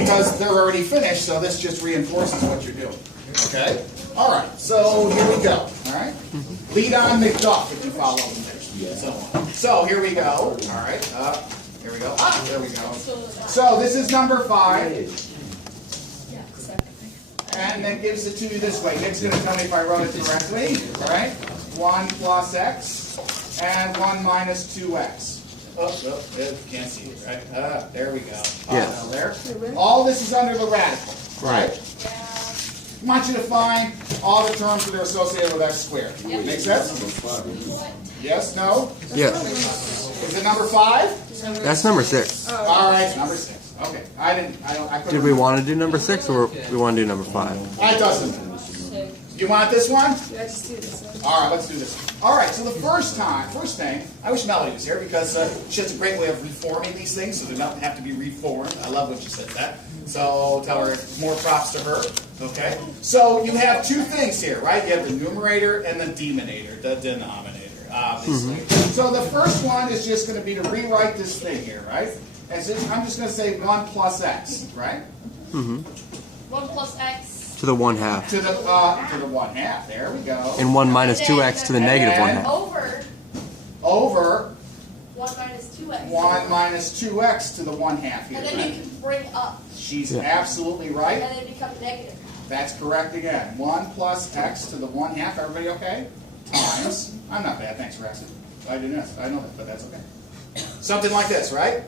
because they're already finished, so this just reinforces what you're doing. Okay? All right, so here we go. All right? Lead on McDuck if you follow them there. So here we go. All right, here we go. There we go. So this is number 5. And then gives it to you this way. Nick's going to tell me if I wrote it correctly. All right? 1 plus x and 1 minus 2x. Can't see it, right? There we go. Yes. There. All this is under the radical, right? I want you to find all the terms that are associated with x squared. Make sense? Yes? No? Yes. Is it number 5? That's number 6. All right, number 6. Okay. I couldn't. Did we want to do number 6 or we want to do number 5? It doesn't. You want this one? Yeah, just do this one. All right, let's do this. All right, so the first thing, I wish Melody was here because she has a great way of reforming these things so they don't have to be reformed. I love when she says that. So tell her more props to her. Okay? So you have 2 things here, right? You have the numerator and the denominator, obviously. So the first one is just going to be to rewrite this thing here, right? And so I'm just going to say 1 plus x, right? 1 plus x. To the 1/2. To the 1/2. There we go. And 1 minus 2x to the negative 1/2. Over 1 minus 2x. 1 minus 2x to the 1/2 here. And then you can bring up. She's absolutely right. And then it becomes negative. That's correct again. 1 plus x to the 1/2. Everybody okay? Times. I'm not bad. Thanks for asking. I didn't ask. I know that, but that's okay. Something like this, right?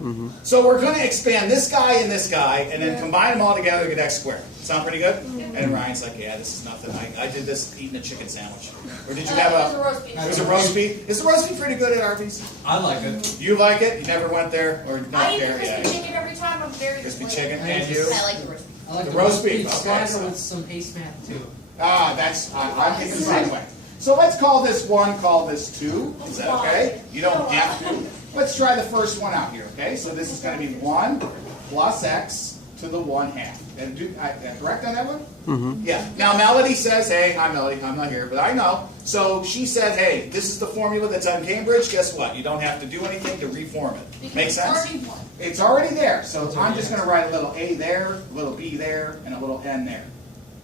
So we're going to expand this guy and then combine them all together to get x squared. Sound pretty good? And Ryan's like, yeah, this is nothing. I did this eating a chicken sandwich. Or did you have It was a roast beef. It was a roast beef. Is the roast beef pretty good at Arby's? I like it. You like it? You never went there or not I eat the there? crispy chicken every time. I'm very Crispy disappointed. chicken and you? I like the roast beef. I like The roast beef, okay, Slice it so- with some AICE math too. I'm thinking the same way. So let's call this 1, call this 2. Is that okay? You don't have to. Let's try the first one out here, okay? So this is going to be 1 plus x to the 1/2. And correct on that one? Yeah. Now Melody says, hey, hi Melody, I'm not here, but I know. So she said, hey, this is the formula that's on Cambridge. Guess what? You don't have to do anything to reform it. Because Make it's sense? already 1. It's already there. So I'm just going to write a little a there, a little b there, and a little n there.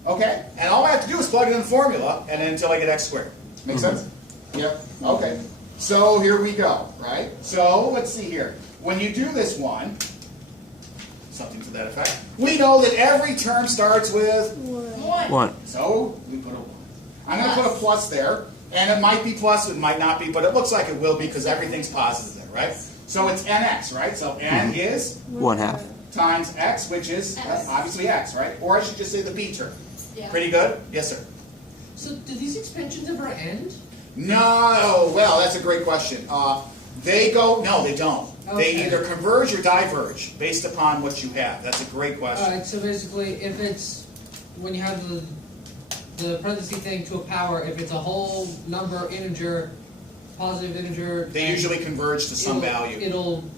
Okay? And all I have to do is plug it in the formula, and then until I get x squared. Make sense? Yep. Okay. So here we go, right? So let's see here. When you do this one, something to that effect, we know that every term starts with 1. So we put a 1. I'm going to put a plus there, and it might be plus, it might not be, but it looks like it will be because everything's positive there, right? So it's nx, right? So n is 1/2. times x, which is obviously x, right? Or I should just say the b term. Yeah. Pretty good? Yes, sir. So do these expansions ever end? No. Well, that's a great question. They don't. Okay. They either converge or diverge based upon what you have. That's a great question. Alright, so basically if it's when you have the parenthesis thing to a power, if it's a whole number, integer, positive integer, They usually converge to some value.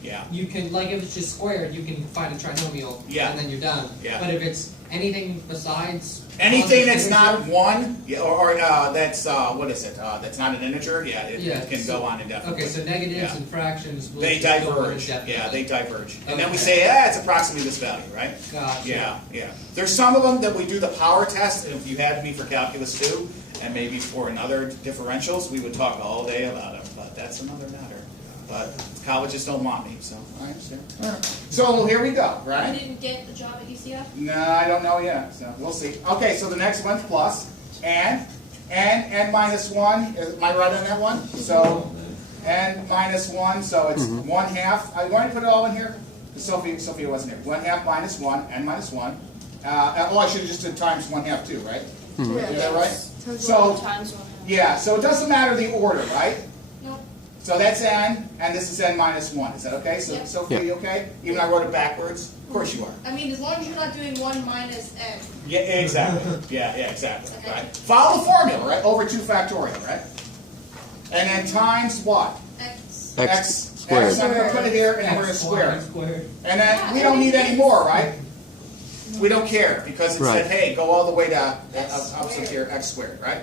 Yeah. You can, like if it's just squared, you can find a trinomial, Yeah. and then you're done. Yeah. But if it's anything besides Anything positive that's integer, not 1, or that's, what is it? That's not an integer, it can go on indefinitely. Okay, so negatives Yeah. and fractions will They just go on diverge. indefinitely. Yeah, they diverge. And then we Okay. say, it's approximately this value, right? Gotcha. Yeah. There's some of them that we do the power test, and if you had me for calculus 2, and maybe for another differentials, we would talk all day about it, but that's another matter. But colleges don't want me, so I understand. All right. So here we go, You right? didn't get the job at UCF? No, I don't know yet, so we'll see. Okay, so the next one's plus, and n minus 1, am I right on that one? So n minus 1, so it's 1/2. I'm going to put it all in here. Sophia wasn't here. 1/2 minus 1, n minus 1. I should have just did times 1/2 too, right? Is that right? So, yeah, so it doesn't matter the order, right? No. So that's n, and this is n minus 1. Is that okay? So, Yep. Sophia, you okay? Even though I wrote it backwards? Of course you are. I mean, as long as you're not doing 1 minus n. Yeah, exactly. Yeah, exactly. Okay. Right? Follow the formula, right? Over 2 factorial, right? And then times what? X. X squared. So I'm going to put it here, and we're going to square it. Squared. And then we don't need any more, right? We don't care because it Right. said, hey, go all the way to X up to squared. here, x squared, right?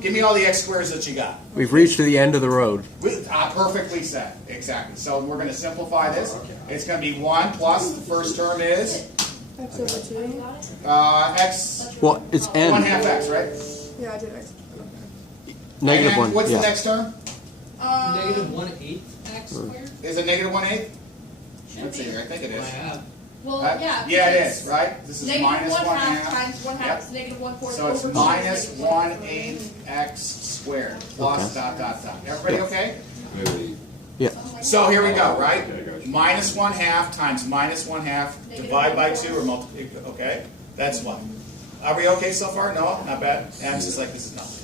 Give me all the x squares that you got. We've reached to the end of the road. Perfectly said, exactly. So we're going to simplify this. It's going to be 1 plus, the first term is X over 2. X, Well, it's n. 1/2 x, right? Yeah, I did X. Negative And one. what's the Yeah. next term? Negative 1/8 x squared. Is it negative 1/8? Should Let's see be. here, I think it is. I have. Well, yeah. Yeah, it because is, right? This is Negative minus 1/2 1/2. times 1/2 Yep. is negative 1/4. So it's over minus negative 1/8 x squared plus Okay. dot dot dot. Everybody okay? Yeah. So here we go, right? Okay, I got you. Minus 1/2 times minus 1/2 Negative divide by 1/4. 2 or multiply. Okay, that's what. Are we okay so far? No, not bad. Anne's just like, this is nothing.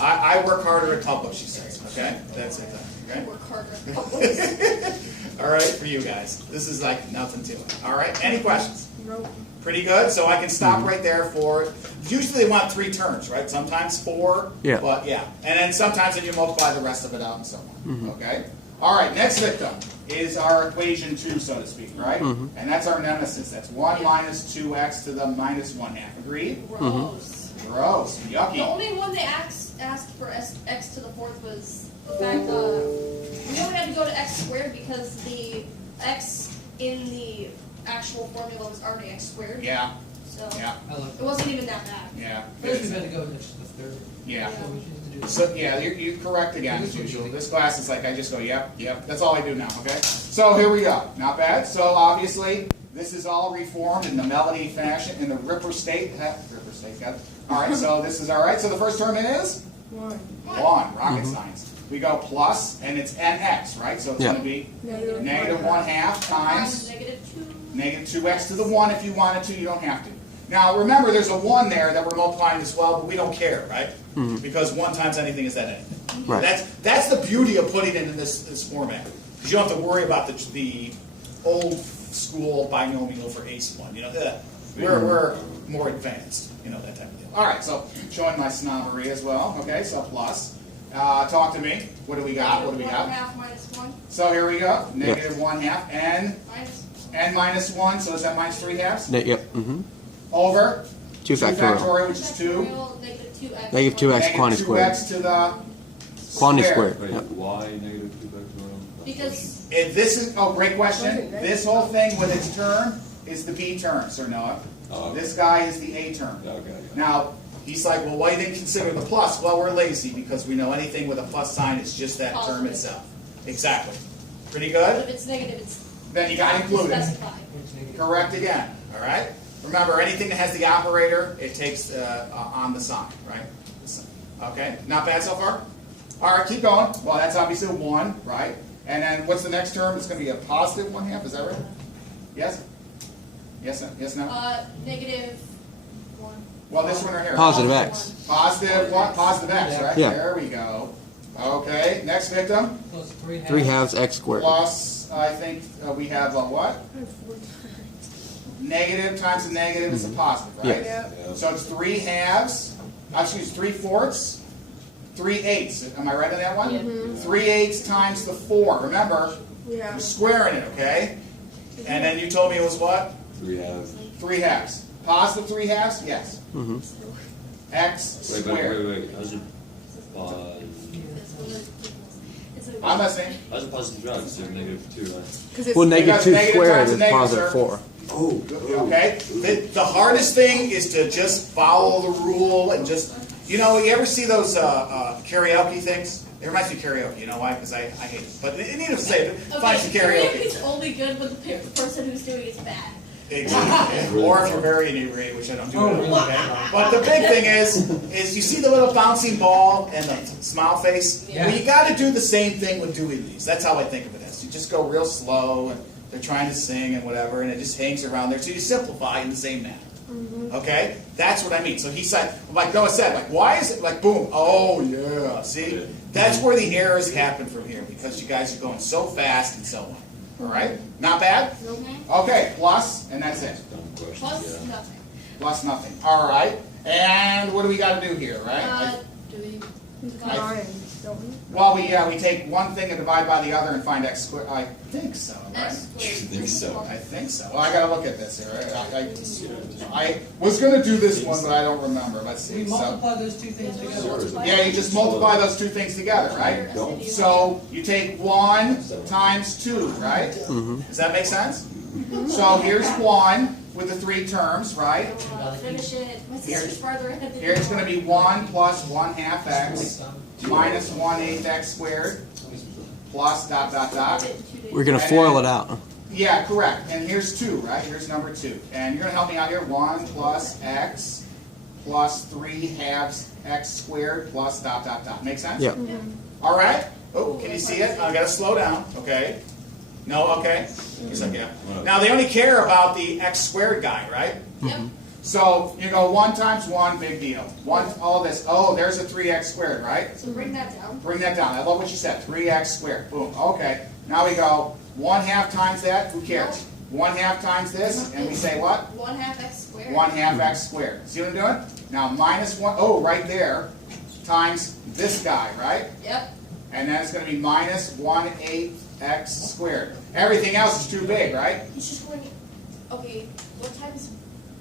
I work harder at public, she says. Okay, that's it. Okay. Work harder. All right, for you guys, this is like nothing to it. All right, any questions? Nope. Pretty good. So I can stop right there for. Usually they want 3 terms, right? Sometimes 4. Yeah. But yeah, and then sometimes then you multiply the rest of it out and so on. Okay. All right. Next victim is our equation 2, so to speak, right? And that's our nemesis. That's 1 minus 2x to the minus 1/2. Agreed? Gross. Gross. The Yucky. only one they asked for x to the 4th was the fact we only had to go to x squared because the x in the actual formula was already x squared. Yeah. So Yeah. I love it wasn't even that bad. Yeah. First, we had to go to just the third. Yeah. So we choose to do So yeah, you're correct again as usual. This class is like I just go, yep, yep. That's all I do now. Okay. So here we go. Not bad. So obviously this is all reformed in the melody fashion in the Ripper State. Ripper State. Got it. All right. So this is all right. So the first term is 1. 1. Rocket science. We go plus, and it's nx, right? So it's Yeah. going to be Negative negative 1/2 times Negative 2. negative 2x to the 1 if you wanted to. You don't have to. Now remember, there's a 1 there that we're multiplying as well, but we don't care, right? Because 1 times anything is that anything. Right. That's the beauty of putting it in this format, because you don't have to worry about the old school binomial for AICE 1. You know, we're more advanced. You know, that type of deal. All right, so showing my snobbery as well. Okay, so plus. Talk to me. What do we got? What do we got? 1/2 minus 1 So here we go. Negative 1/2 and minus n minus 1. So is that minus 3/2? Yep. Mm-hmm. Over 2 factorial. which is 2. Negative 2x. Negative 2x quantity squared. 2x to the Quantity square. squared. Wait, Yep. why negative 2 factorial? Because If this is, oh, great question. This whole thing with its term is the B term, Sir Noah. Oh, okay. This guy is the A term. Okay. Now, he's like, well, why didn't you consider the plus? Well, we're lazy because we know anything with a plus sign is just that term Positive. itself. Exactly. Pretty if good? it's negative, it's Then you got to include it. specified. It's negative. Correct again. All right? Remember, anything that has the operator, it takes on the sign, right? Okay? Not bad so far? All right, keep going. Well, that's obviously 1, right? And then what's the next term? It's going to be a positive 1/2. Is that right? Yes? Yes, yes, no? Negative 1. Well, this one right here. Positive x. Positive what? Positive x, right? Yeah. There we go. Okay, next victim. Plus 3 halves. 3 halves x squared. Plus, I think we have a what? I have 4 times. Negative times a negative is a positive, right? Yeah. Yeah. So it's 3 halves, excuse 3/4, 3/8. Am I right on that one? Yeah. 3/8 times the 4. Remember, Yeah. you're squaring it, okay? And then you told me it was what? 3 halves. 3 halves. Positive 3 halves? Yes. Mm-hmm. X Wait, squared. wait. How's it I'm listening. how's it positive drive? It's negative 2, right? Because it's Well, negative Because 2 negative squared times is a negative, positive sir. 4. Oh. Okay? The hardest thing is to just follow the rule and just, you ever see those karaoke things? It reminds me of karaoke. You know why? Because I hate it. But needless to say, find some karaoke. Karaoke's only good when the person who's doing it is bad. Exactly. Or if you're very inebriated, which I don't do. Okay? But the big thing is you see the little bouncing ball and the smile face? Yeah. Well, you got to do the same thing when doing these. That's how I think of it as. You just go real slow, and they're trying to sing and whatever, and it just hangs around there. So you simplify in the same manner. Okay? That's what I mean. So he said, like Noah said, like, why is it like, boom, oh, yeah, see? That's where the errors happen from here, because you guys are going so fast and so on. All right? Not bad? Okay, plus, and that's it. Dumb question. Plus Yeah. nothing. Plus nothing. All right. And what do we got to do here, right? Do we? We combine, don't we? Well, we take one thing and divide by the other and find x squared. I think so, right? X squared. You think so? I think so. Well, I got to look at this here. I was going to do this one, but I don't remember. Let's We see. So, multiply those two things together. yeah, you just multiply those two things together, right? So you take 1 times 2, right? Mm-hmm. Does that make sense? So here's 1. with the 3 terms, right? Finish it. My sister's farther ahead than Here it's you going to be 1 plus 1/2 x minus 1/8 x squared plus dot dot dot. We're gonna FOIL it out. Yeah, correct. And here's 2, right? Here's number 2. And you're going to help me out here. 1 plus x plus 3/2 x squared plus dot dot dot. Make sense? Yep. All right. Oh, can you see it? I got to slow down. Okay. No? Okay. He's like, yeah. Now, they only care about the x squared guy, right? Yep. So, you go 1 times 1, big deal. 1, all this. Oh, there's a 3x squared, right? So bring that down. Bring that down. I love what you said. 3x squared. Boom. Okay. Now we go 1/2 times that. Who cares? 1/2 times this. And we say what? 1/2 x squared. 1/2 x squared. See what I'm doing? Now, minus 1. Oh, right there. Times this guy, right? Yep. And then it's going to be minus 1/8 x squared. Everything else is too big, right? He's just going. Okay. What times?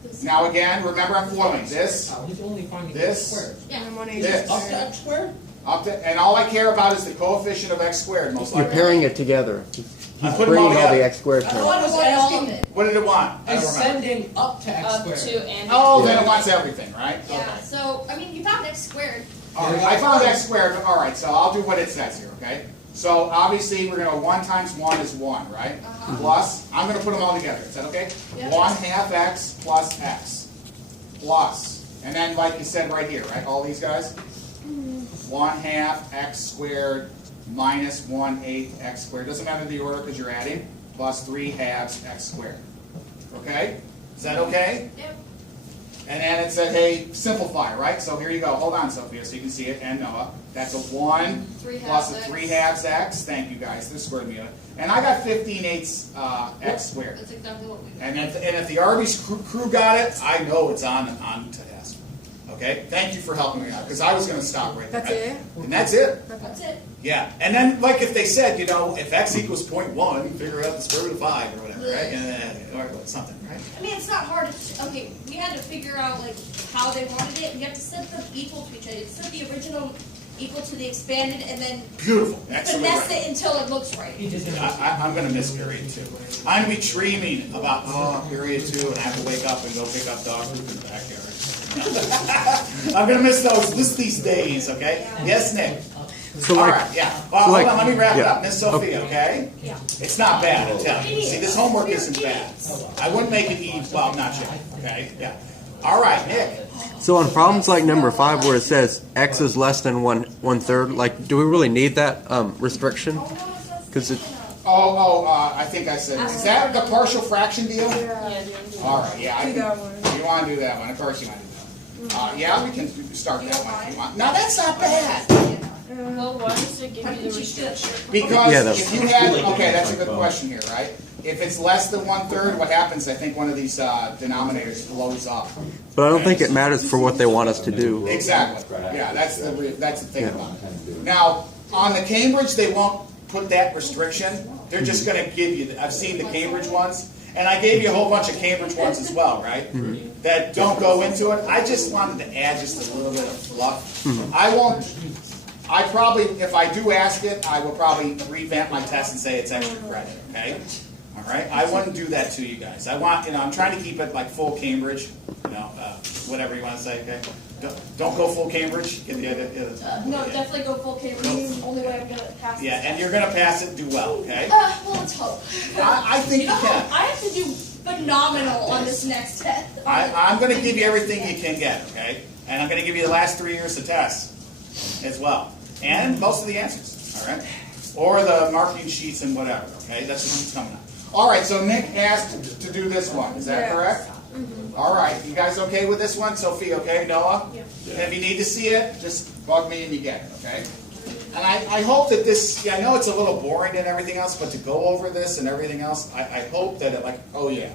This? Now again, remember I'm flowing. This, He's only finding This. squared. Yeah. And 1/8 This. Up to x squared? up to, and all I care about is the coefficient of x squared, most You're likely. pairing it together. I He's put them all bringing all the together. x squared I terms. want to was all of asking- it. What did it want? I don't remember. Ascending up to x Up squared. to and. Oh, then it wants everything, right? Yeah. Okay. So I mean, you found x squared. All right, I found x squared. All right, so I'll do what it says here, okay? So obviously we're going to 1 times 1 is 1, right? Uh-huh. Plus, I'm going to put them all together. Is that okay? Yep. 1/2 x plus x plus, and then like you said right here, right? All these guys. 1/2 x squared minus 1/8 x squared. Doesn't matter the order because you're adding. Plus 3/2 x squared. Okay? Is that okay? Yep. And then it said, hey, simplify, right? So here you go. Hold on, Sophia, so you can see it, and Noah. That's a 1 plus a 3/2 x. Thank you, guys. This squared me up. And I got 15/8 x squared. That's exactly what we got. And if the Arby's crew got it, I know it's on task. Okay? Thank you for helping me out, because I was going to stop right there. That's it? And that's it. That's it. Yeah. And then, like if they said, you know, if x equals 0.1, figure out the square root of 5 or whatever, right? Or something, right? I mean, it's not hard. Okay, we had to figure out like how they wanted it. We have to set them equal to each other. Set the original equal to the expanded, and then Beautiful. Excellent. finesse Right. it until it looks right. He just I'm going to miss period 2. I'm going to be dreaming about period 2 and have to wake up and go pick up dog poop in the backyard. I'm going to miss these days, okay? Yes, Nick? So All like, right, yeah. Well, so hold like- on, let me wrap it yeah. up. Miss Sophia, okay? Yeah. It's not bad, I tell you. See, this homework isn't bad. I wouldn't make it easy. Well, not yet, okay? Yeah. All right, Nick. So on problems like number 5 where it says x is less than 1/3, like do we really need that restriction? Oh no, it's not 'Cause it- saying enough. I think I said, is that the partial fraction deal? Yeah. All right, yeah. Do that one. You want to do that one? Of course you want to do that one. Yeah, we can start that one if you want. No, that's not bad. Well, why does it give How you could the you do it? restriction? Because Yeah, that's- if you had, okay, that's a good question here, right? If it's less than 1/3, what happens? I think one of these denominators blows up. But I don't think it matters for what they want us to do. Exactly. Yeah, that's the thing Yeah. about it. Now, on the Cambridge, they won't put that restriction. They're just going to give you. I've seen the Cambridge ones, and I gave you a whole bunch of Cambridge ones as well, right? That don't go into it. I just wanted to add just a little bit of fluff. I won't. I probably, if I do ask it, I will probably revamp my test and say it's extra credit. Okay. All right. I wouldn't do that to you guys. I want, I'm trying to keep it like full Cambridge. Whatever you want to say. Okay. Don't go full Cambridge. No, definitely go full Cambridge. Only way I'm gonna pass. Yeah, this and test. you're gonna pass it. Do well. Okay. Well, let's hope. I think you know, can. I have to do phenomenal on this next test. I'm going to give you everything you can get, okay? And I'm going to give you the last 3 years of tests as well. And most of the answers, all right? Or the marking sheets and whatever, okay? That's what's coming up. All right, so Nick asked to do this one. Is that Yes. correct? All right, you guys okay with this one? Sophie, okay? Noah? Yeah. And if you need to see it, just bug me and you get it, okay? And I hope that this, I know it's a little boring and everything else, but to go over this and everything else, I hope that it like, oh yeah,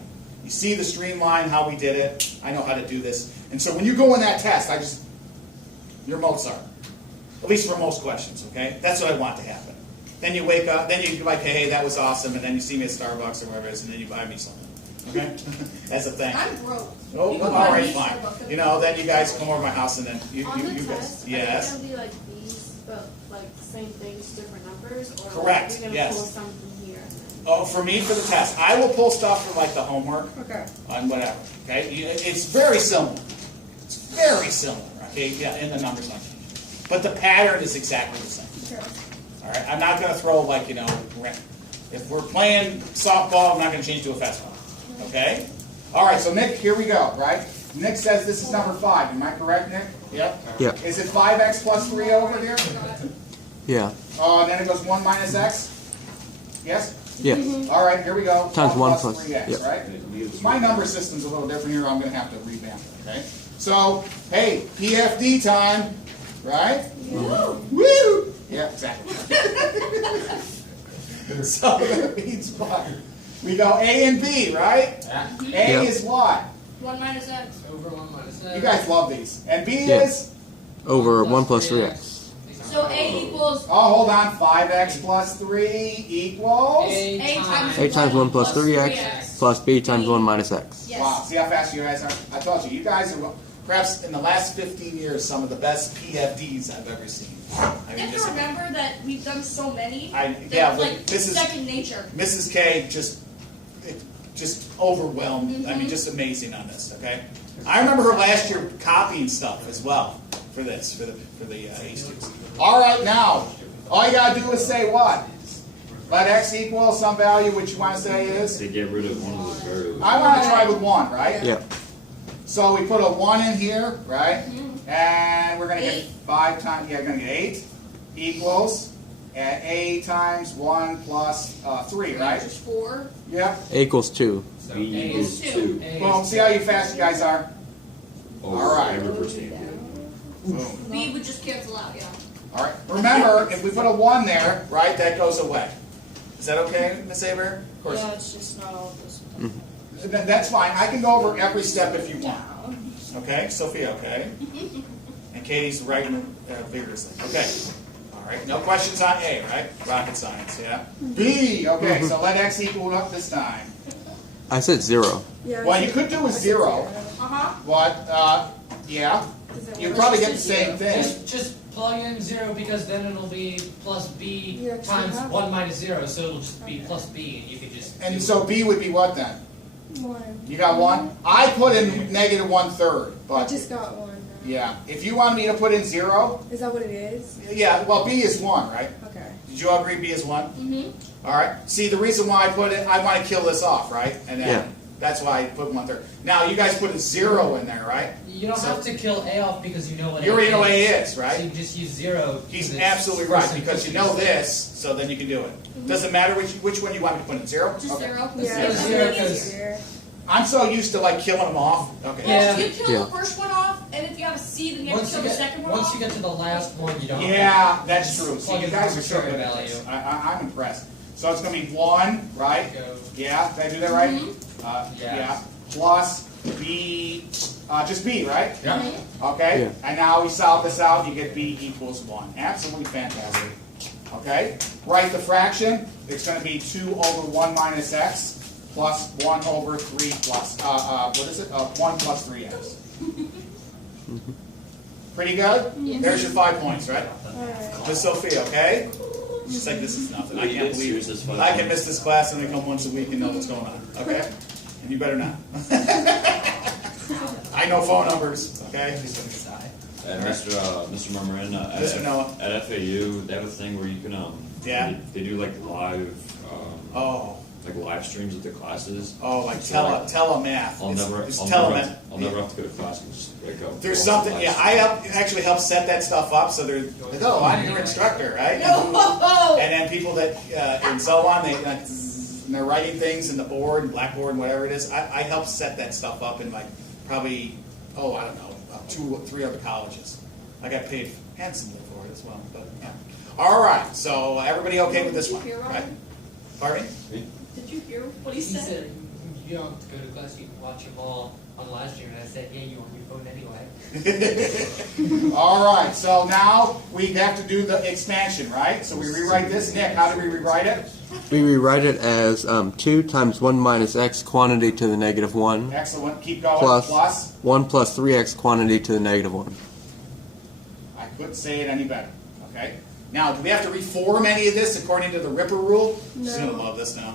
you see the streamline, how we did it, I know how to do this. And so when you go in that test, you're Mozart. At least for most questions, okay? That's what I want to happen. Then you wake up, then you're like, hey, that was awesome, and then you see me at Starbucks or wherever it is, and then you buy me something. Okay? That's the thing. I'm broke. Oh, You can all buy right, me fine. Starbucks. You know, then you guys come over to my house and then you On the guys. test, Yes. are they gonna be like these, but like the same things, different numbers, or Correct, are we gonna yes. pull some from here and then? Oh, for me, for the test. I will pull stuff for like the homework Okay. on whatever. Okay, it's very similar. It's very similar. Okay, yeah, in the numbers not changing, but the pattern is exactly the same. Okay. All right, I'm not going to throw like if we're playing softball, I'm not going to change to a fastball. Okay. All right. So Nick, here we go. Right. Nick says this is number 5. Am I correct, Nick? Yep. Yeah. Is it 5x plus 3 over here? Yeah. And then it goes 1 minus x. Yes. Yeah. All right, here we go. Times 1 plus plus 3x, yep. right? My number system's a little different here. I'm going to have to revamp it, okay? So, hey, PFD time, right? Woo! Yeah, exactly. So that means what? We go A and B, right? A Yep. is what? 1 minus x. Over 1 minus x. You guys love these. And B Yeah. is? Over 1 plus 3x. So A equals Oh, hold on. 5x plus 3 equals? A times. A times 1 plus 3x plus B times 1 minus x. Yes. Wow, see how fast you guys are? I told you, you guys are perhaps in the last 15 years some of the best PFDs I've ever seen. I You mean, have just, to remember that we've done so many. yeah, That's but like this is- second nature. Mrs. K just overwhelmed. I mean, just amazing on this. Okay, I remember her last year copying stuff as well for this for the AICE students. All right, now all you gotta do is say what? Let x equal some value, which you want to say is. To get rid of one of those variables. I want to try with 1, right? Yeah. So we put a 1 in here, right? And we're going to get 8. 5 times, yeah, we're going to get 8 equals A times 1 plus 3, right? Which is 4. Yep. A equals 2. So B A equals is 2. A Boom. is See how fast you guys are? Over All right. every percent. Boom. B would just cancel out, yeah. All right. Remember, if we put a 1 there, right, that goes away. Is that okay, Miss Aber? Of course. Yeah, it's just not all of this. That's fine. I can go over every step if you want. Okay, Sophia, okay? And Katie's writing vigorously. Okay. All right. No questions on A, right? Rocket science, yeah? B, okay, so let x equal up this time. I said 0. Yeah. Well, you could do a 0, Uh-huh. but, yeah, you'd probably get the same thing. Just plug in 0 because then it'll be plus B You actually times have 1 minus 0, so it'll just be plus B, and you can just. And do so B would be what then? 1. You got 1? I put in negative 1/3, I but, just got 1. yeah. If you wanted me to put in 0, Is that what it is? yeah, well, B is 1, right? Okay. Did you all agree B is 1? Mm-hmm. All right. See, the reason why I put it, I want to kill this off, right? And then Yeah. that's why I put 1/3. Now, you guys put a 0 in there, right? You don't So- have to kill A off because you know what You already know what A A is, So right? you just use 0. He's because it's absolutely for right, because you know simplicity. this, so then you can do it. Doesn't matter which one you want me to put in, 0? Just Okay. 0. Yeah. Yeah, it's 0 really 'cause- easier. I'm so used to like killing them off. Okay. Yeah. You kill Yeah. the first one off, and if you have a C, then you have Once to you kill the get second one once off. you get to the last one, you don't. Yeah, that's true. See, Plug you in guys are so arbitrary good at value. this. I'm impressed. So it's going to be 1, right? Go. Yeah, did I do that right? Yeah. Yeah. Plus B, just B, right? Yeah. Okay, Yeah. and now we solve this out, you get B equals 1. Absolutely fantastic. Okay, write the fraction. It's going to be 2 over 1 minus x plus 1 over 3 plus, what is it? 1 plus 3x. Pretty good? There's your 5 points, right? Alright. Miss Sophia, okay? She's like, this is nothing. I can't believe Serious as fuck. I can miss this class and then come once a week and know what's going on, okay? And you better not. I know phone numbers, okay? And Mr. Murmer, Mr. Noah. at FAU, they have a thing where you can Yeah. they do like live Oh, live streams of the classes. like So, like, telemath. I'll never It's I'll telemet. never have to go to class and just wake up. There's watch something, the yeah, live I actually help set that stuff up so they're like, oh, I'm your instructor, right? No! And then people that, and so on, and they're writing things in the board, Blackboard, and whatever it is. I help set that stuff up in like probably, I don't know, 2 or 3 other colleges. I got paid handsomely for it as well, but yeah. All right, so everybody okay with this one? Did you hear, Right? Ryan? Pardon me? Did you hear what he He said? said you don't have to go to class, you can watch them all on live stream, and I said, yeah, you on your phone anyway. All right, so now we have to do the expansion, right? So we rewrite this. Nick, how do we rewrite it? We rewrite it as 2 times 1 minus x quantity to the negative 1 Excellent. Keep going. plus 1 plus 3x quantity to the negative 1. I couldn't say it any better. Okay. Now, do we have to reform any of this according to the Ripper rule? She's No. gonna love this now.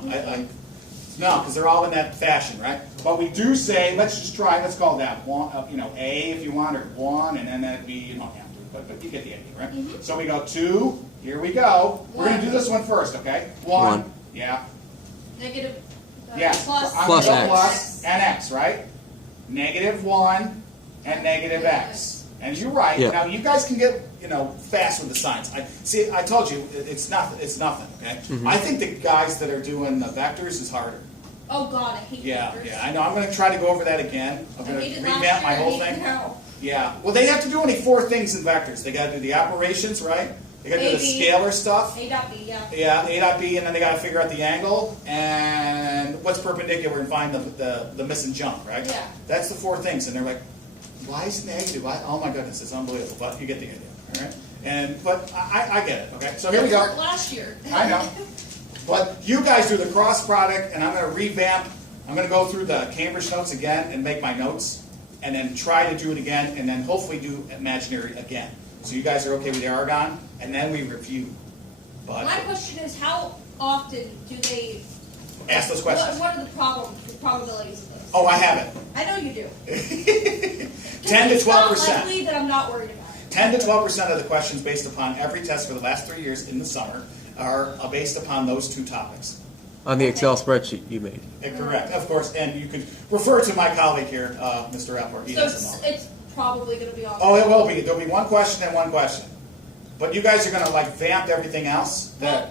No, because they're all in that fashion, right? But we do say, let's just try, let's call that one, A if you want, or 1, and then that'd be, you don't have to, but you get the idea, right? So we go 2, here we go. We're gonna do this one first, okay? 1, yeah. Negative. Yeah, Plus. I'm Plus gonna go X. plus and X, right? -1 and negative X. And you're right. Yeah. Now you guys can get fast with the signs. I told you it's nothing. Okay. I think the guys that are doing the vectors is harder. Oh God, I hate Yeah, vectors. yeah. I know. I'm going to try to go over that again. I'm I going to hated last revamp my year, whole I hate thing. now. Yeah. Well, they have to do only 4 things in vectors. They got to do the operations, right? They got to do the AB. scalar stuff. A dot B, yeah. Yeah, A dot B, and then they got to figure out the angle and what's perpendicular and find the missing jump, right? Yeah. That's the 4 things, and they're like, why is it negative? Oh my goodness, it's unbelievable. But you get the idea, all right? But I get it. Okay, so here we It go. worked last year. I know. But you guys do the cross product, and I'm going to revamp. I'm going to go through the Cambridge notes again and make my notes, and then try to do it again, and then hopefully do imaginary again. So you guys are okay with the Aragon, and then we review. But My question is, how often do they? ask those questions. What are the probabilities of this? Oh, I have it. I know you do. 10 to It's not 12%. likely that I'm not worried about it. 10 to 12% of the questions based upon every test for the last 3 years in the summer are based upon those 2 topics. On the Excel spreadsheet you made. Correct, of course. And you could refer to my colleague here, Mr. Epler. He So does them all. it's probably going to be on. Oh, it will be. There'll be 1 question and 1 question. But you guys are going to vamp everything else. Yeah.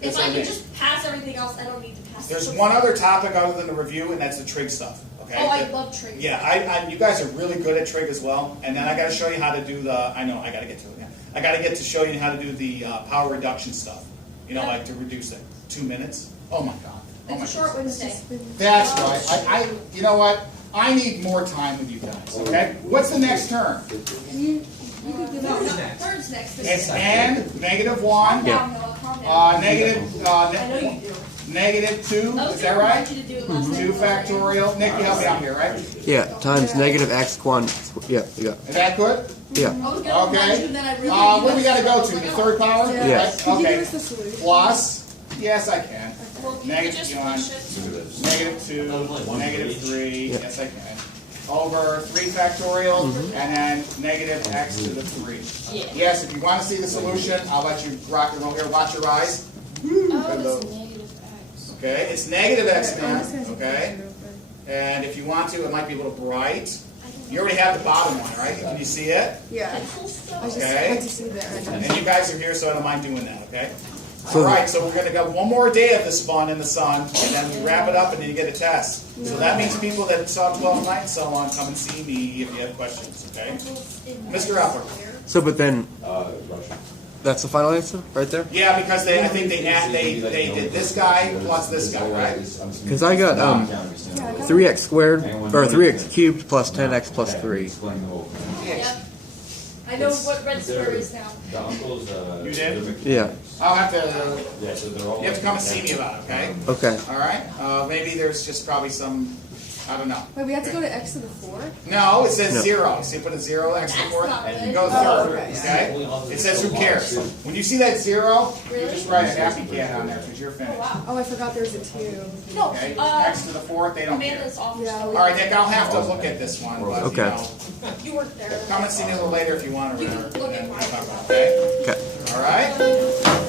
If I can just pass everything else, I don't need to pass. There's the one other topic other than the review, and that's the trig stuff. Okay. Oh, I love trig. Yeah, you guys are really good at trig as well. And then I got to show you how to do the. I know I got to get to it now. I got to get to show you how to do the power reduction stuff. Like to reduce it 2 minutes. Oh my God. Oh my It's a short goodness. Wednesday. That's right. You know what? I need more time with you guys. Okay. What's the next term? You could give No, it. third's next. It's n, -1, Calm down, Noah. Calm down. negative, I know you do. -2. I was Is that gonna right? want you to do it last 2 night. factorial. Nick, you help me out here, right? Yeah. Times negative x1. Yeah. You got. Is that good? Yeah. I was gonna Okay. remind you that I really. Where we got to go to? The third power? Yeah. Yes. Could you Okay. give us the solution? Plus. Yes, I can. Well, can you Negative just John. finish it? Look at this. -2, -3. Yeah. Yes, I can. Over 3 factorial, and then negative x to the 3. Yeah. Yes, if you want to see the solution, I'll let you rock and roll here. Watch your eyes. Oh, Hello. it's negative x. Okay, it's negative x, Okay, I'm just man. gonna take a Okay, picture real quick. and if you want to, it might be a little bright. You already have the bottom one, right? Can you see it? Yeah. Pencil stuff? I just Okay. like to see that. And you guys are here, so I don't mind doing that. Okay. So- All right, so we're going to go one more day of this fun in the sun, and then we wrap it up, and then you get a test. So that means people that saw 12 night and so on, come and see me if you have questions. Okay, Mr. Upper. So, but then Russian. that's the final answer right there. Yeah, because I think they did this guy plus this guy, right? Because I got 3x squared or 3x cubed plus 10x plus 3. Yep. I know what red square is now. The uncles, You did? Yeah. I'll have to. Yeah, so they're all. You have to come and see me about it. Okay. Okay. All right. Maybe there's just probably some. I don't know. Wait, we have to go to x to the 4? No, it says No. 0. So you put a 0 next to the That's 4th, not and good. you go Oh, third. okay. Okay. It says who cares. When you see that 0, you Really? just write a happy cat on there because you're Oh, finished. wow. Oh, I forgot there's a 2. No, Okay. X to the 4th, they don't care. Amanda's office. Yeah, All right, Nick. I'll have to look at this one. But, Okay. You weren't there. Come and see me a little later if you want to. You can look at mine. Okay. Okay. All right.